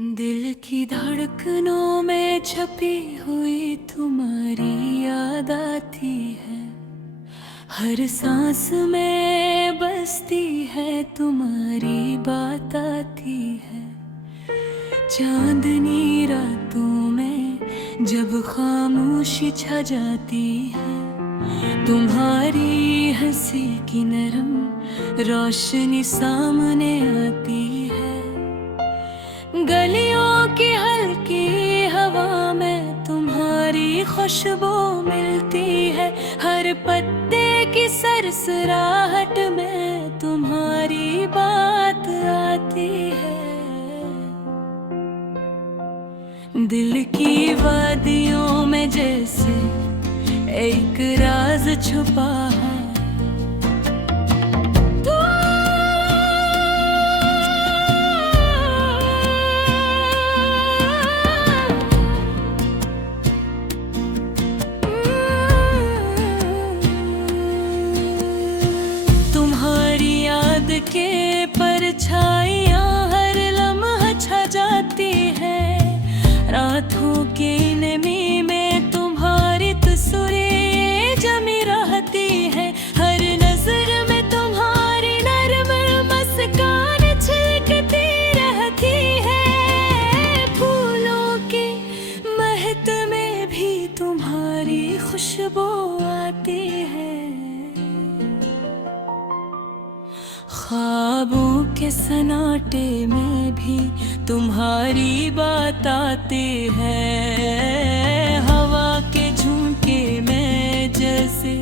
दिल की धड़कनों में छपी हुई तुम्हारी याद आती है। हर सांस में बसती है तुम्हारी बात आती है। चांदनी रातों में जब खामोशी छा जाती है, तुम्हारी हंसी की नरम रोशनी सामने आती है। गलियों की हल्की हवा में तुम्हारी खुशबू मिलती है। हर पत्ते की सरसराहट में तुम्हारी बात आती है। दिल की वादियों में जैसे एक राज छुपा है। तुम्हारी याद के परछाइयाँ हर लम्हा छा जाती है। रातों की नमी में तुम्हारी तस्वीरें जमी रहती है। हर नजर में तुम्हारी नरम मुस्कान छलकती रहती है। फूलों के महक में भी तुम्हारी खुशबू आती है। ख्वाबों के सन्नाटे में भी तुम्हारी बात आती है। हवा के झोंके में जैसे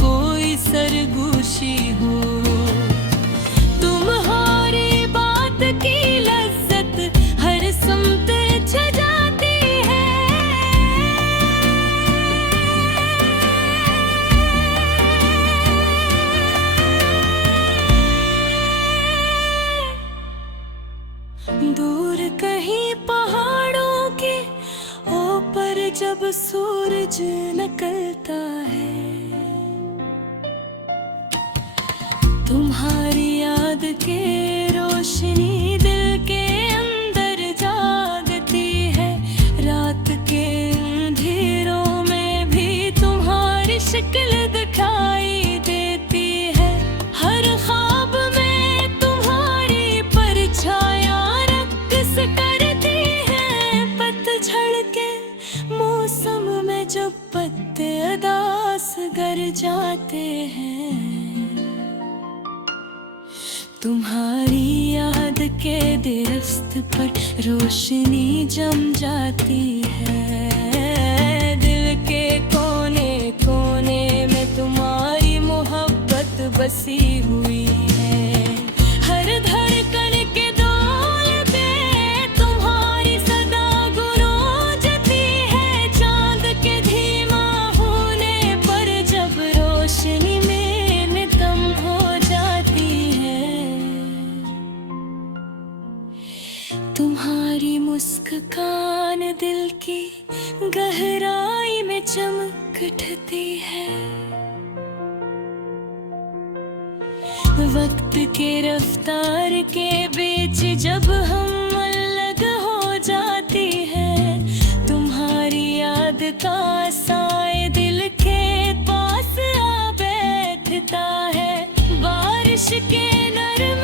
कोई सरगोशी हो। तुम्हारी बात की लज्जत हर सुमत छा जाती है। दूर कहीं पहाड़ों के ऊपर जब सूरज निकलता है, तुम्हारी याद के रोशनी दिल के अंदर जागती है। रात के अंधेरों में भी तुम्हारी शक्ल दिखाई देती है। हर ख्वाब में तुम्हारी परछाया रक्स करती है। पतझड़ के मौसम में जब पत्ते उदास गर जाते हैं, तुम्हारी याद के दरख्त पर रोशनी जम जाती है। दिल के कोने कोने में तुम्हारी मोहब्बत बसी हुई है। हर धड़कन के दौल पे तुम्हारी सदा गूंजती है। चांद के धीमा होने पर जब रोशनी में कम हो जाती है, तुम्हारी मुस्कान दिल की गहराई में चमक उठती है। वक्त के रफ्तार के बीच जब हम अलग हो जाती है, तुम्हारी याद का साए दिल के पास आ बैठता है। बारिश के नरम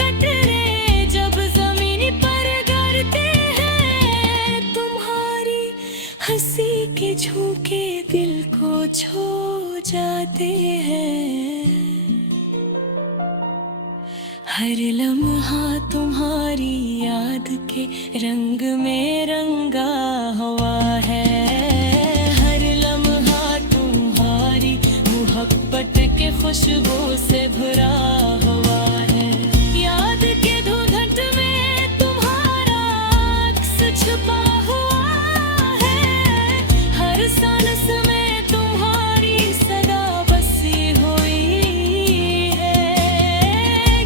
कतरे जब जमीन पर गिरते हैं, तुम्हारी हंसी के झोंके दिल को छू जाते हैं। हर लम्हा तुम्हारी याद के रंग में रंगा हुआ है। हर लम्हा तुम्हारी मोहब्बत के खुशबू से भरा हुआ है। याद के धुंधट में तुम्हारा अक्स छुपा हुआ है। हर सांस में तुम्हारी सदा बसी हुई है।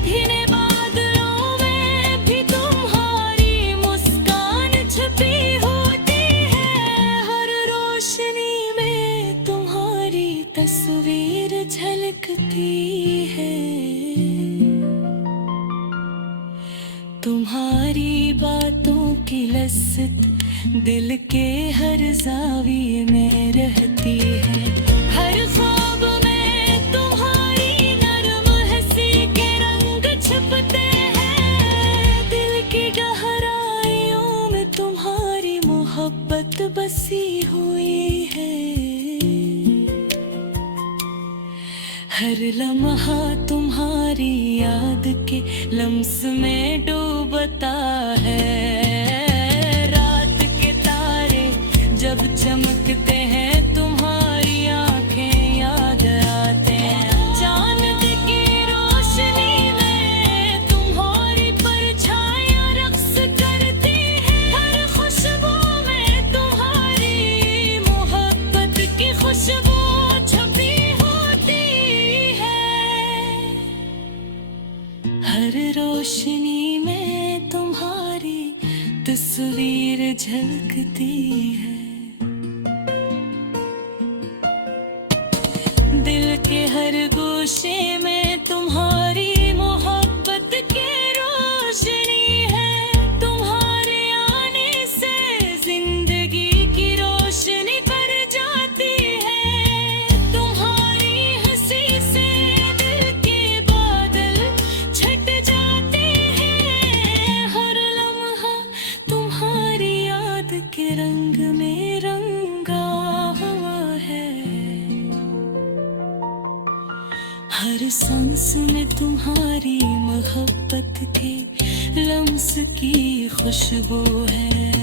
घिरे बादलों में भी तुम्हारी मुस्कान छुपी होती है। हर रोशनी में तुम्हारी तस्वीर झलकती है। तुम्हारी बातों के दस्त दिल के हर जाविये में रहती है। हर ख्वाब में तुम्हारी नरम हंसी के रंग छिपते हैं। दिल की गहराइयों में तुम्हारी मोहब्बत बसी हुई है। हर लम्हा तुम्हारी याद के लम्स में डूबता है। रात के तारे जब चमकते हैं तुम्हारी आंखें याद आते हैं। चांद की रोशनी में तुम्हारी परछाइयां रक्स करती है। हर खुशबू में तुम्हारी मोहब्बत की खुशबू छुपी होती है। हर रोशनी में तुम्हारी तस्वीर झलकती है। दिल के हर गोशे में तुम्हारी मोहब्बत की रोशनी है। तुम्हारे आने से जिंदगी की रोशनी भर जाती है। तुम्हारी हंसी से दिल के बादल छट जाते हैं। हर लम्हा तुम्हारी याद के रंग में रंगा हुआ है। हर सांस में तुम्हारी मोहब्बत के लम्स की खुशबू है।